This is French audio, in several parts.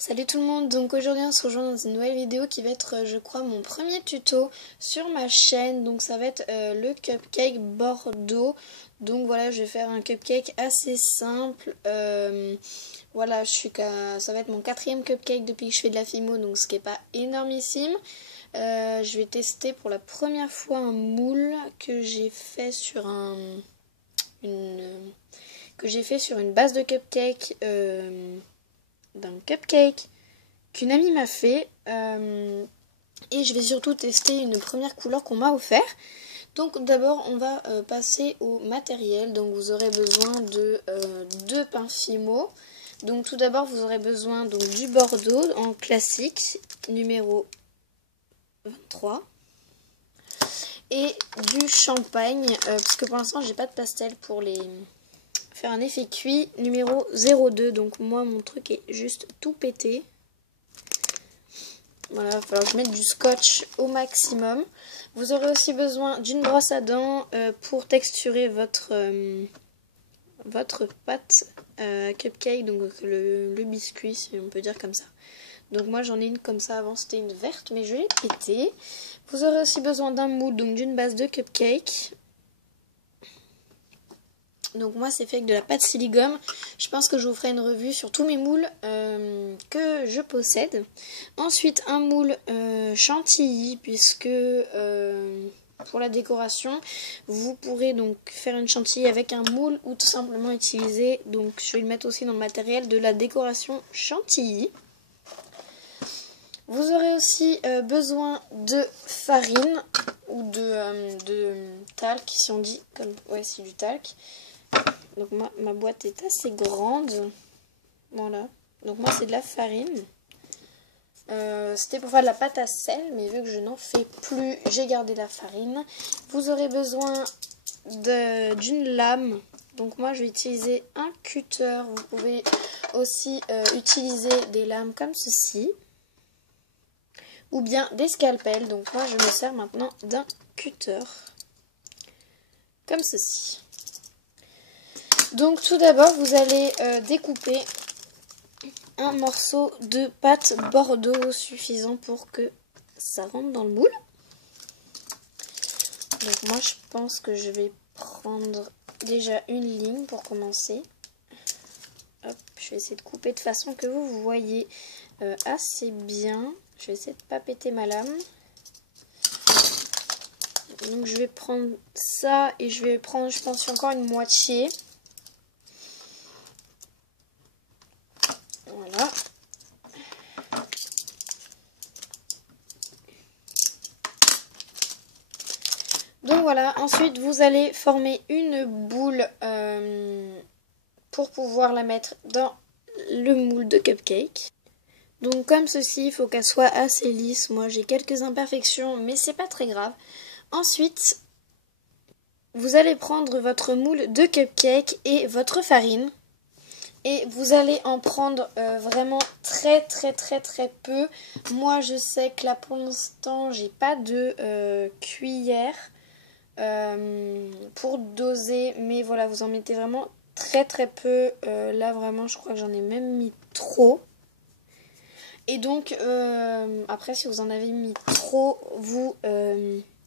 Salut tout le monde, donc aujourd'hui on se rejoint dans une nouvelle vidéo qui va être je crois mon premier tuto sur ma chaîne. Donc ça va être le cupcake Bordeaux. Donc voilà, je vais faire un cupcake assez simple. Voilà, ça va être mon quatrième cupcake depuis que je fais de la Fimo, donc ce qui n'est pas énormissime. Je vais tester pour la première fois un moule que j'ai fait sur une base de cupcake. D'un cupcake qu'une amie m'a fait et je vais surtout tester une première couleur qu'on m'a offert. Donc d'abord on va passer au matériel. Donc vous aurez besoin de 2 pains Fimo. Donc tout d'abord vous aurez besoin donc du Bordeaux en classique numéro 23 et du champagne parce que pour l'instant j'ai pas de pastel pour faire un effet cuit numéro 02. Donc moi mon truc est juste tout pété. Voilà, il va falloir que je mette du scotch au maximum. Vous aurez aussi besoin d'une brosse à dents pour texturer votre pâte cupcake, donc le biscuit si on peut dire comme ça. Donc moi j'en ai une comme ça, avant c'était une verte mais je l'ai pétée. Vous aurez aussi besoin d'un moule, donc d'une base de cupcake. Donc moi c'est fait avec de la pâte silicone. Je pense que je vous ferai une revue sur tous mes moules que je possède. Ensuite un moule chantilly, puisque pour la décoration vous pourrez donc faire une chantilly avec un moule ou tout simplement utiliser, donc je vais le mettre aussi dans le matériel, de la décoration chantilly. Vous aurez aussi besoin de farine ou de talc, si on dit comme, ouais c'est du talc. Donc ma boîte est assez grande. Voilà. Donc moi c'est de la farine. C'était pour faire de la pâte à sel, mais vu que je n'en fais plus, j'ai gardé la farine. Vous aurez besoin d'une lame. Donc moi je vais utiliser un cutter. Vous pouvez aussi utiliser des lames comme ceci. Ou bien des scalpels. Donc moi je me sers maintenant d'un cutter. Comme ceci. Donc tout d'abord vous allez découper un morceau de pâte Bordeaux suffisant pour que ça rentre dans le moule. Donc moi je pense que je vais prendre déjà une ligne pour commencer. Hop, je vais essayer de couper de façon que vous voyez assez bien. Je vais essayer de ne pas péter ma lame. Donc je vais prendre ça et je vais prendre, je pense, encore une moitié. Voilà. Donc voilà, ensuite vous allez former une boule pour pouvoir la mettre dans le moule de cupcake. Donc comme ceci, il faut qu'elle soit assez lisse. Moi j'ai quelques imperfections mais c'est pas très grave. Ensuite, vous allez prendre votre moule de cupcake et votre farine. Et vous allez en prendre vraiment très peu. Moi je sais que là pour l'instant j'ai pas de cuillère pour doser. Mais voilà, vous en mettez vraiment très peu. Là vraiment je crois que j'en ai même mis trop. Et donc après si vous en avez mis trop, vous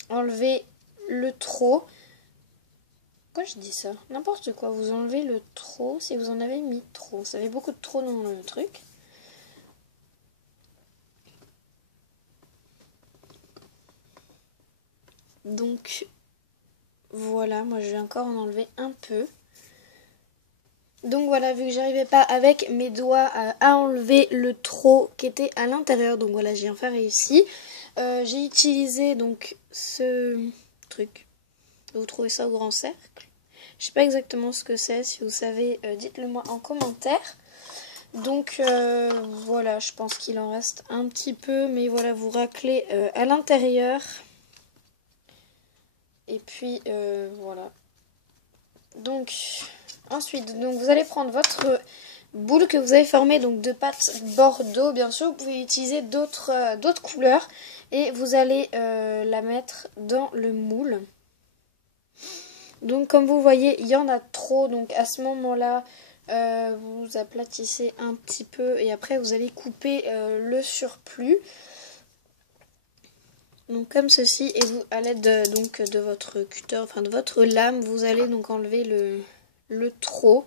enlevez le trop. Pourquoi je dis ça? N'importe quoi, vous enlevez le trop si vous en avez mis trop. Ça fait beaucoup de trop dans le truc. Donc voilà, moi je vais encore en enlever un peu. Donc voilà, vu que j'arrivais pas avec mes doigts à enlever le trop qui était à l'intérieur. Donc voilà, j'ai enfin réussi. J'ai utilisé donc ce truc. Vous trouvez ça au grand cercle? Je sais pas exactement ce que c'est, si vous savez, dites-le moi en commentaire. Donc voilà, je pense qu'il en reste un petit peu, mais voilà, vous raclez à l'intérieur. Et puis voilà. Donc ensuite, donc vous allez prendre votre boule que vous avez formée donc de pâte Bordeaux, bien sûr. Vous pouvez utiliser d'autres couleurs et vous allez la mettre dans le moule. Donc comme vous voyez, il y en a trop, donc à ce moment-là, Vous aplatissez un petit peu et après vous allez couper le surplus. Donc comme ceci, et vous, à l'aide de votre cutter, enfin de votre lame, vous allez donc enlever le trop.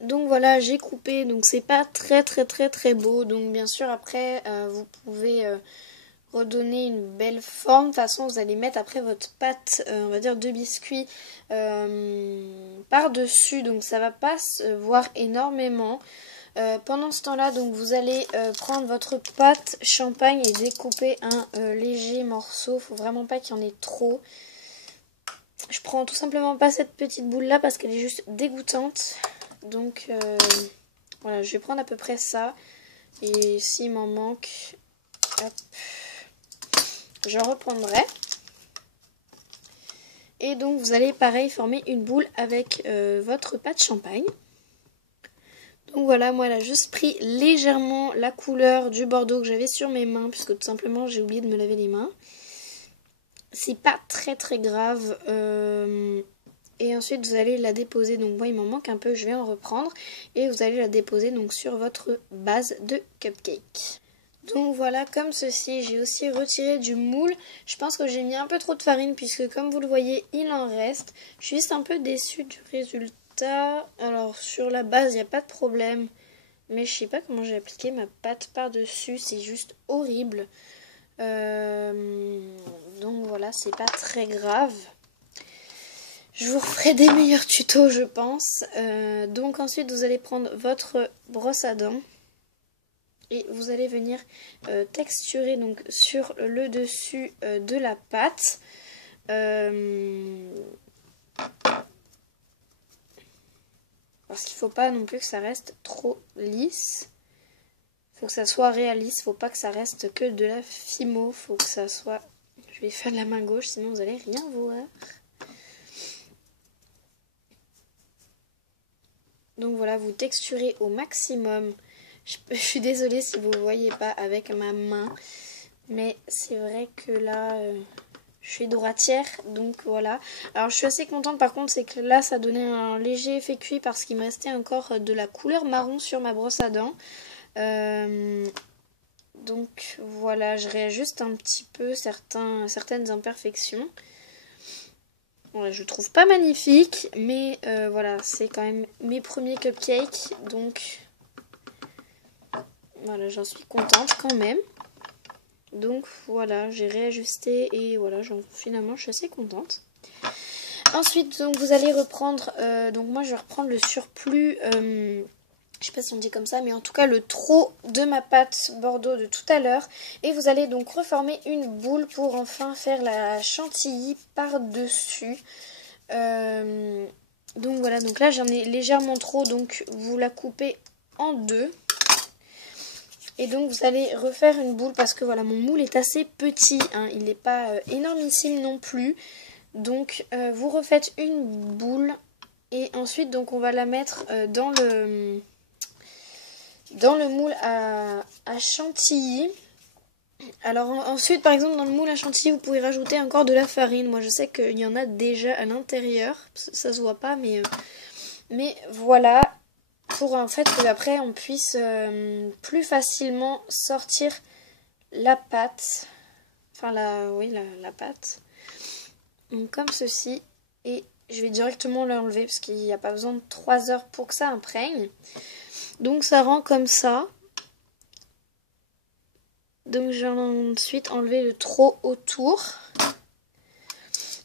Donc voilà, j'ai coupé, donc c'est pas très beau. Donc bien sûr après vous pouvez redonner une belle forme. De toute façon vous allez mettre après votre pâte, on va dire de biscuit par dessus, donc ça va pas se voir énormément. Pendant ce temps-là, donc vous allez prendre votre pâte champagne et découper un léger morceau. Faut vraiment pas qu'il y en ait trop. Je prends tout simplement pas cette petite boule là parce qu'elle est juste dégoûtante. Donc voilà, je vais prendre à peu près ça. Et s'il m'en manque, hop, j'en reprendrai. Et donc vous allez pareil former une boule avec votre pâte champagne. Donc voilà, moi elle a juste pris légèrement la couleur du bordeaux que j'avais sur mes mains, puisque tout simplement j'ai oublié de me laver les mains. C'est pas très grave. Et ensuite vous allez la déposer, donc moi il m'en manque un peu, je vais en reprendre. Et vous allez la déposer donc sur votre base de cupcake. Donc voilà, comme ceci, j'ai aussi retiré du moule. Je pense que j'ai mis un peu trop de farine puisque comme vous le voyez, il en reste. Je suis juste un peu déçue du résultat. Alors sur la base, il n'y a pas de problème. Mais je sais pas comment j'ai appliqué ma pâte par-dessus, c'est juste horrible. Donc voilà, c'est pas très grave. Je vous referai des meilleurs tutos, je pense. Donc ensuite, vous allez prendre votre brosse à dents. Et vous allez venir texturer donc sur le dessus de la pâte. Parce qu'il ne faut pas non plus que ça reste trop lisse. Il faut que ça soit réaliste. Il ne faut pas que ça reste que de la fimo. Il faut que ça soit... Je vais faire de la main gauche, sinon vous n'allez rien voir. Donc voilà, vous texturez au maximum. Je suis désolée si vous ne voyez pas avec ma main. Mais c'est vrai que là, je suis droitière. Donc voilà. Alors je suis assez contente par contre, c'est que là, ça donnait un léger effet cuit parce qu'il me restait encore de la couleur marron sur ma brosse à dents. Donc voilà, je réajuste un petit peu certaines imperfections. Bon, je le trouve pas magnifique, mais voilà, c'est quand même mes premiers cupcakes. Donc voilà, j'en suis contente quand même. Donc voilà, j'ai réajusté et voilà, finalement je suis assez contente. Ensuite, donc vous allez reprendre, donc moi je vais reprendre le surplus, je sais pas si on dit comme ça, mais en tout cas le trop de ma pâte bordeaux de tout à l'heure. Et vous allez donc reformer une boule pour enfin faire la chantilly par-dessus. Donc voilà, donc là j'en ai légèrement trop, donc vous la coupez en deux. Et donc vous allez refaire une boule parce que voilà, mon moule est assez petit, hein, il n'est pas énormissime non plus. Donc vous refaites une boule et ensuite donc on va la mettre dans le moule à chantilly. Alors ensuite par exemple dans le moule à chantilly vous pouvez rajouter encore de la farine. Moi je sais qu'il y en a déjà à l'intérieur, ça se voit pas mais voilà. Pour en fait que après on puisse plus facilement sortir la pâte. Enfin la pâte. Donc comme ceci. Et je vais directement l'enlever parce qu'il n'y a pas besoin de 3 heures pour que ça imprègne. Donc ça rend comme ça. Donc je vais ensuite enlever le trop autour.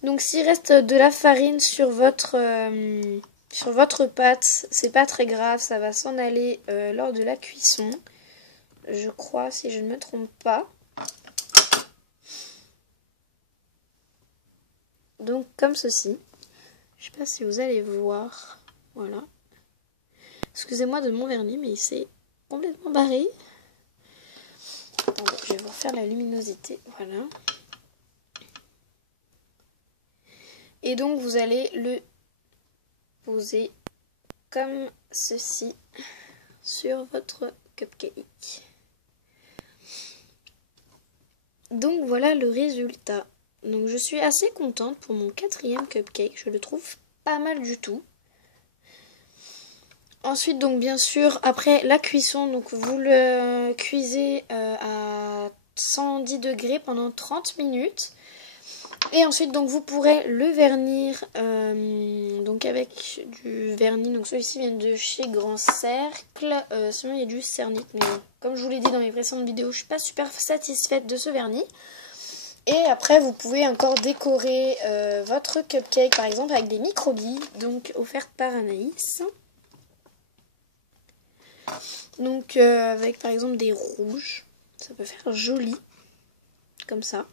Donc s'il reste de la farine sur votre pâte, c'est pas très grave, ça va s'en aller lors de la cuisson. Je crois, si je ne me trompe pas. Donc comme ceci. Je sais pas si vous allez voir. Voilà. Excusez-moi de mon vernis, mais il s'est complètement barré. Attendez, je vais vous refaire la luminosité. Voilà. Et donc vous allez le poser comme ceci sur votre cupcake. Donc voilà le résultat. Donc je suis assez contente pour mon 4e cupcake. Je le trouve pas mal du tout. Ensuite, donc bien sûr, après la cuisson, donc vous le cuisez à 110 degrés pendant 30 minutes. Et ensuite, donc vous pourrez le vernir donc avec du vernis. Donc celui-ci vient de chez Grand Cercle. Sinon, il y a du Cernit. Mais comme je vous l'ai dit dans mes précédentes vidéos, je suis pas super satisfaite de ce vernis. Et après, vous pouvez encore décorer votre cupcake, par exemple, avec des microbilles, donc offertes par Anaïs. Donc avec par exemple des rouges, ça peut faire joli, comme ça.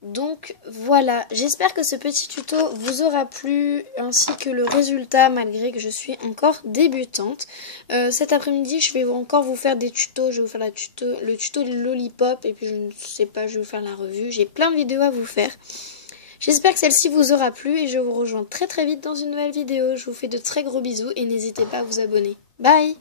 Donc voilà, j'espère que ce petit tuto vous aura plu, ainsi que le résultat, malgré que je suis encore débutante. Cet après-midi, je vais encore vous faire des tutos. Je vais vous faire le tuto de Lollipop, et puis je ne sais pas, je vais vous faire la revue. J'ai plein de vidéos à vous faire. J'espère que celle-ci vous aura plu, et je vous rejoins très très vite dans une nouvelle vidéo. Je vous fais de très gros bisous, et n'hésitez pas à vous abonner. Bye!